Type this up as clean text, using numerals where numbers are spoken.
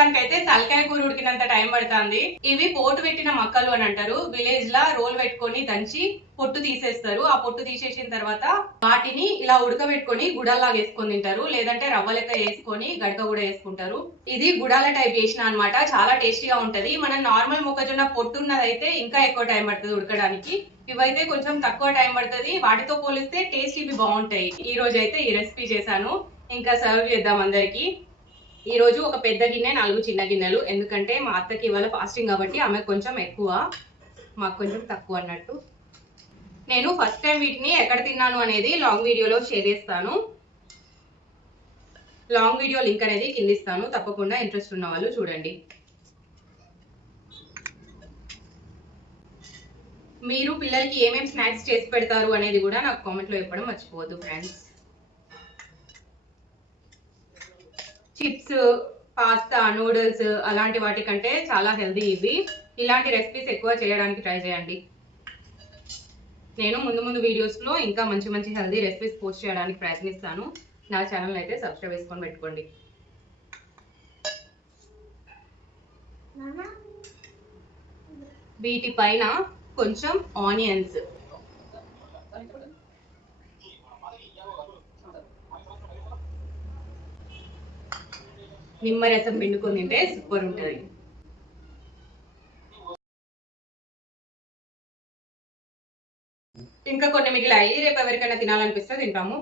ఉడకడానికి అయితే తలకాయ కూర ఉడికినంత టైం పడుతుంది. ఇవి పోటు పెట్టిన మక్కలు అని అంటారు. విలేజ్ లా రోల్ పెట్టుకొని దంచి పొట్టు తీసేస్తారు. ఆ పొట్టు తీసేసిన తర్వాత వాటిని ఇలా ఉడకబెట్టుకొని గుడాల్లాగా వేసుకొని తింటారు, లేదంటే రవ్వ లెక్క వేసుకొని గడక కూడా వేసుకుంటారు. ఇది గుడాల టైప్ చేసిన అనమాట. చాలా టేస్టీగా ఉంటది. మనం నార్మల్ మొక్కజొన్న పొట్టు ఉన్నదైతే ఇంకా ఎక్కువ టైం పడుతుంది ఉడకడానికి. ఇవైతే కొంచెం తక్కువ టైం పడుతుంది. వాటితో పోలిస్తే టేస్ట్ ఇవి బాగుంటాయి. ఈ రోజు అయితే ఈ రెసిపీ చేశాను. ఇంకా సర్వ్ చేద్దాం అందరికి. ఈ రోజు ఒక పెద్ద గిన్నె 4 చిన్న గిన్నెలు, ఎందుకంటే మా అత్తకి ఇవాళ ఫాస్టింగ్ కాబట్టి ఆమె కొంచెం ఎక్కువ, మాకు కొంచెం తక్కువ అన్నట్టు. నేను ఫస్ట్ టైం వీటిని ఎక్కడ తిన్నాను అనేది లాంగ్ వీడియోలో షేర్ చేస్తాను. లాంగ్ వీడియో లింక్ అనేది కింద ఇస్తాను, తప్పకుండా ఇంట్రెస్ట్ ఉన్న వాళ్ళు చూడండి. మీరు పిల్లలకి ఏమేమి స్నాక్స్ చేసి పెడతారు అనేది కూడా నాకు కామెంట్లో చెప్పడం మర్చిపోవద్దు ఫ్రెండ్స్. చిప్స్, పాస్తా, నూడిల్స్ అలాంటి వాటి కంటే చాలా హెల్దీ ఇవి. ఇలాంటి రెసిపీస్ ఎక్కువ చేయడానికి ట్రై చేయండి. నేను ముందు వీడియోస్లో ఇంకా మంచి హెల్దీ రెసిపీస్ పోస్ట్ చేయడానికి ప్రయత్నిస్తాను. నా ఛానల్ అయితే సబ్స్క్రైబ్ చేసుకొని పెట్టుకోండి. వీటి పైన కొంచెం ఆనియన్స్, నిమ్మరసం పిండుకొని తింటే సూపర్ ఉంటుంది. ఇంకా కొన్ని మిగిలాయి, రేపు ఎవరికైనా తినాలనిపిస్తే తింటాము.